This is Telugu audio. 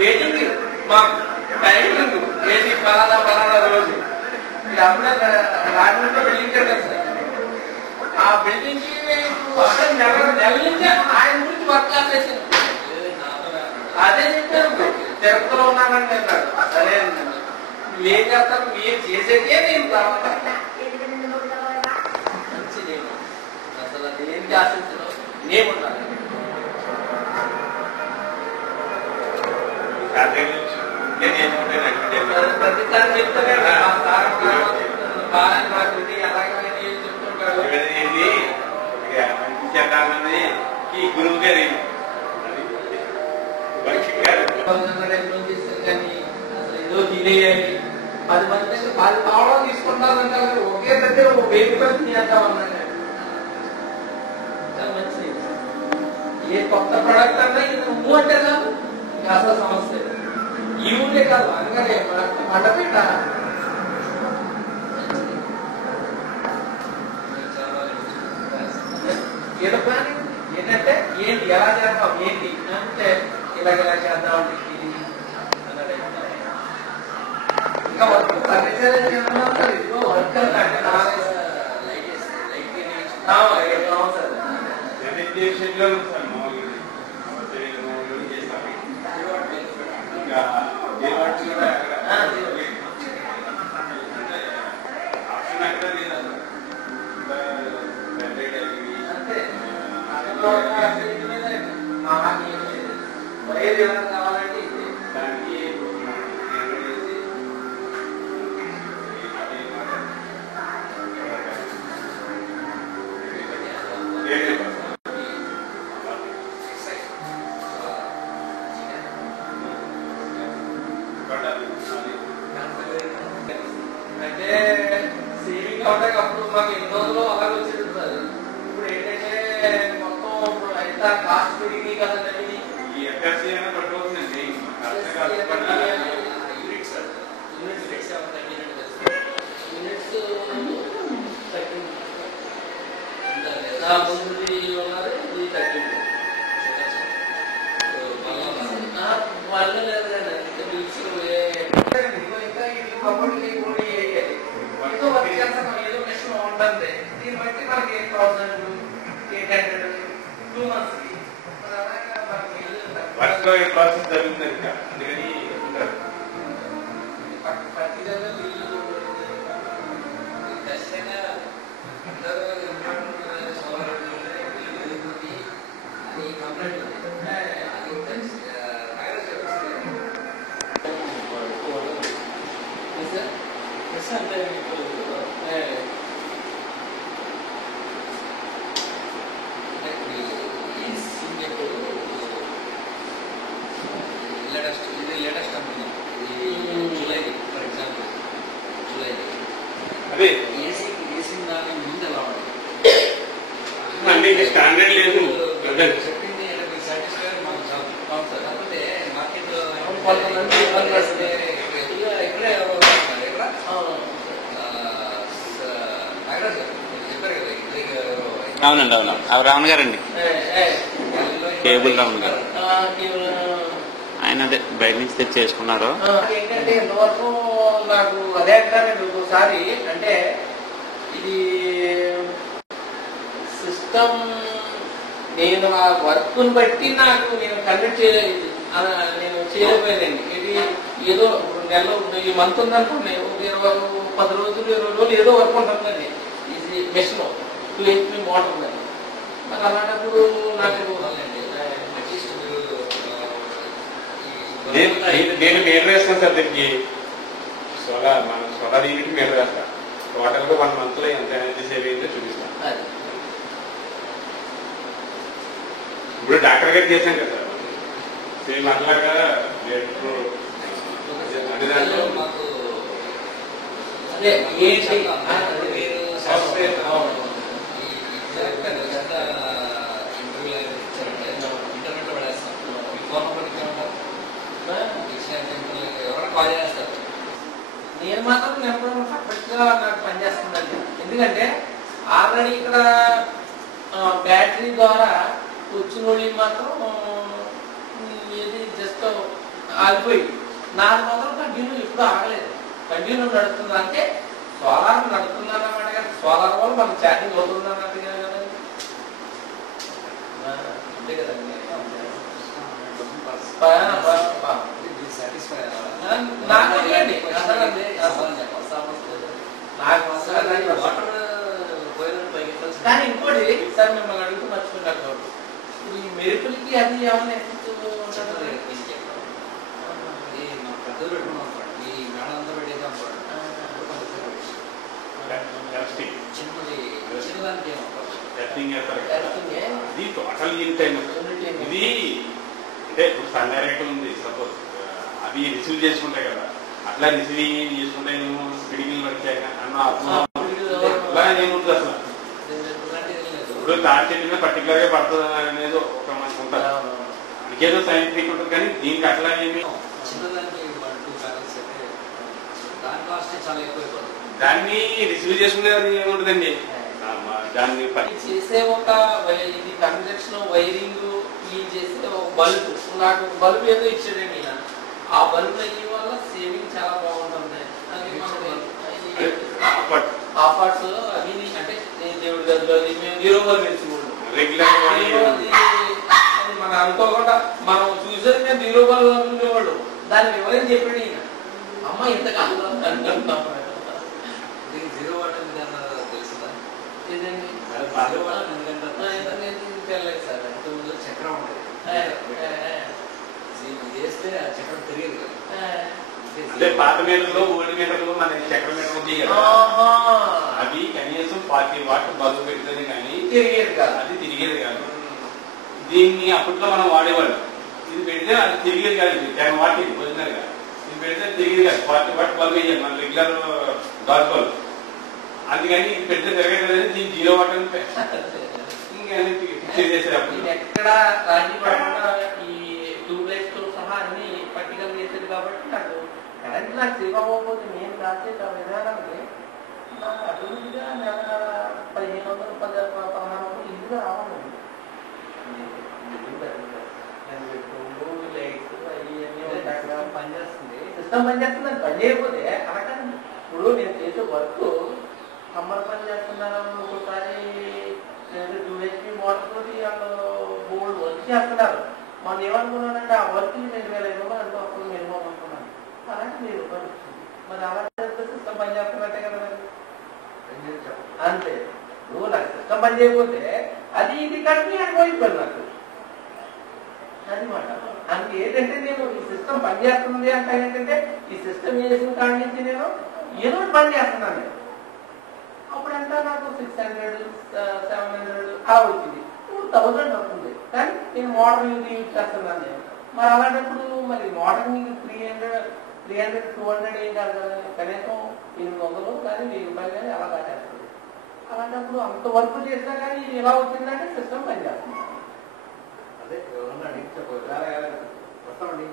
వెయిటింగ్ టైమింగ్ ఏది పలానా పలానా రోజు అప్పుడే రాజమండ్రి బిల్డింగ్ కట్టేస్తారు. ఆ బిల్డింగ్ కి అక్కడ నెల నుంచి ఆయన గురించి వర్క్ ఆపేసాను. అదే చెప్పారు, తిరుపతిలో ఉన్నానంటే అన్నాడు. సరే ఏం చేస్తారు, మీరు చేసేదే నేను మంచిది అసలు దేనికి ఆశించడం నేనున్నాను. ప్రతిసారి చెప్తాను గురువు గారి కానీ అసలు ఏదో తినేయాలి 10 మంది 10 పావడం తీసుకుంటారంటే ఒకే దగ్గర 1000 రూపాయలు తినేద్దామన్నాను. మంచిది, ఏ కొత్త ప్రొడక్ట్ అన్నా ఇది నువ్వు అంటే కాదు అసలు సమస్య ఈ ఊళ్ళే కాదు అనగానే మండపేట ఏదో ప్లానింగ్ ఏంటంటే ఏంటి ఎలా చేద్దాం ఏంటి అంటే ఇలా చేద్దాం అంటే ఇది అన్నాడు. ఇంకా వర్క్ ఫర్నిచర్ వర్క్ కావాలంటే అంటే సేవింగ్ అవడానికి అప్పుడు మాకు ఎన్ని రోజులు అలాగే వచ్చేది సార్. ఇప్పుడు ఏంటంటే మొత్తం ఎంత కాస్ట్ పెరిగి కదండి. దీన్ని బట్టి మనకి 8,000 800 2 months వర్క్ లో ప్రాసెస్ జరుగుతుంది. అందుకని అదే అన్ని స్టాండర్డ్ లేదు. అవునండి అవును రావణ్ గారండి, కేబుల్ రావణ్ గారు. ఆయన అదే బయట నుంచి తెచ్చి చేసుకున్నారు. ఏంటంటే ఇంతవరకు నాకు అదే అంటారండి ఒకసారి, అంటే ఇది సిస్టమ్ నేను ఆ వర్క్ బట్టి నాకు నేను కండక్ట్ చేయలేదు, నేను చేయలేకపోయానండి. ఇది ఏదో నెలలో ఈ మంత్ ఉందనుకోండి, 10 రోజులు 20 రోజులు ఏదో వర్క్ ఉంటుందండి. ఇది మెషిన్ 2 HP మోటార్ ఉందండి. మరి అలాంటప్పుడు నాకు నేను మీరు వేస్తాను సార్. దీనికి సోలార్ యూనిట్ మీరు వేస్తాను. టోటల్ గా 1 month లో ఎంత ఎనర్జీ సేవ్ అయిందో చూపిస్తాను. ఇప్పుడు డాక్టర్ గారు చేశాం కదా సేమ్ అట్లాగా నేను మాత్రం నెంబర్ పర్ఫెక్ట్ గా నాకు పనిచేస్తుందండి. ఎందుకంటే ఆల్రెడీ ఇక్కడ బ్యాటరీ ద్వారా వచ్చిన వాళ్ళు మాత్రం ఆగిపోయి 400 కంటిన్యూ ఎప్పుడు ఆగలేదు, కంటిన్యూ నడుస్తుంది. అంటే సోలార్ నడుతుందన్నమాట కదా, సోలార్ వల్ల మనకు ఛార్జింగ్ అవుతుంది అన్నట్టుగా కదా, అంతే కదండి. నాకు తెలియండి కానీ ఇంకోటి సార్ మిమ్మల్ని అడుగుతూ మర్చిపోయినట్టు, ఈ మెరుపులకి అది ఏమైనా ఇది టోటల్ ఇది అంటే ఇప్పుడు సన్ డైరెక్ట్ ఉంది సపోజ్, అవి రిసీవ్ చేసుకుంటాయి కదా, అట్లా రిసీవింగ్ చేసుకుంటే స్పీడింగ్ వచ్చాక అన్న ఏముంది అసలు. ఇప్పుడు తాటి చెట్టు మీద పర్టికులర్ గా పడుతుంది అనేది ఒక మనకు ఉంటుంది, అందుకేదో సైంటిఫిక్ ఉంటుంది. కానీ దీనికి అట్లా ఏమి దాన్ని రిసీవ్ చేసుకునేది ఏముంటుందండి, దాన్ని చేసే ఒక ఇది కన్స్ట్రక్షన్ వైరింగ్ ఈ చేసే ఒక బల్బ్, నాకు బల్బ్ ఏదో ఇచ్చాడండి ఈయన, ఆ బల్బ్ అయ్యే వల్ల సేవింగ్ చాలా బాగుంటుంది. ఆఫర్స్ అవి అంటే దేవుడి గదిలో మేము 0 బల్బ్ వేసుకుంటాం రెగ్యులర్, మనం అనుకోకుండా మనం చూసేది మేము 0 బల్బ్ అనుకునేవాళ్ళు, దాన్ని వివరం చెప్పాడు ఈయన. అమ్మ ఇంత కాదు అనుకుంటున్నాం. చక్రం అంటే పాత మీటర్లో ఓల్డ్ మీటర్లో మన చక్రం మీటర్ ఉంది కదా, అవి కనీసం 40 వాట్ బల్బు పెడుతుంది కానీ తిరిగేది కాదు, అది తిరిగేది కాదు. దీన్ని అప్పట్లో మనం వాడేవాళ్ళు, ఇది పెడితే అది తిరిగేది కాదు, 10 వాట్ ఇది ఒరిజినల్ గా, ఇది పెడితే తిరిగేది కాదు. 40 వాట్ బల్బు వేయాలి మన రెగ్యులర్ డాట్ బల్బ్, అందుకని ఇది పెడితే తిరగదు, దీనికి 0 వాట్ అని ఎక్కడ రాజీ పడకుండా ఈ ట్యూబ్లైట్స్ తో సహా అన్ని పట్టికలు చేసేది కాబట్టి నాకు కరెంట్ నాకు ఇవ్వకపోతే నేను రాసే విధానానికి నాకు అటువంటిగా నెల 1500 1600 ఇందులో రావాలండి. పనిచేస్తుంది, సిస్టమ్ పనిచేస్తుంది, పని చేయకపోతే అనకండి. ఇప్పుడు నేను చేసే వర్క్ కమ్మర్ పని చేస్తున్నాను, ఒకసారి 2 HP మోటార్ తోటి వాళ్ళు బోల్డ్ వర్క్ చేస్తున్నారు. మనం ఏమనుకున్నానంటే ఆ వర్క్ 2500 రూపాయలు అప్పుడు మినిమం అనుకున్నాను, అలాంటి 1000 రూపాయలు వచ్చింది. మరి అలా సిస్టమ్ పని చేస్తున్నట్టే కదా అంతే. నువ్వు నాకు సిస్టమ్ పని చేయకపోతే అది ఇది కలిపి అనుభవించాను నాకు అది మాట. అందుకే ఏంటంటే నేను ఈ సిస్టమ్ పని చేస్తుంది అంటే ఏంటంటే ఈ సిస్టమ్ వేసిన కాడి నుంచి నేను ఏదో పని చేస్తున్నాను నేను. అప్పుడంతా నాకు 600 700 అలా వచ్చింది, 2000 అవుతుంది. కానీ నేను మోడల్ యూజ్ చేస్తున్నాను నేను. మరి అలాంటప్పుడు మరి మోడల్ 300 200 ఏం కాదు కదా, కనీసం 800 కానీ 1000 రూపాయలు కానీ అలా కాచేస్తుంది. అలాంటప్పుడు అంత వర్క్ చేసినా కానీ ఇది ఎలా వచ్చిందంటే సిస్టమ్ పని చేస్తుంది. అదే వస్తామండి.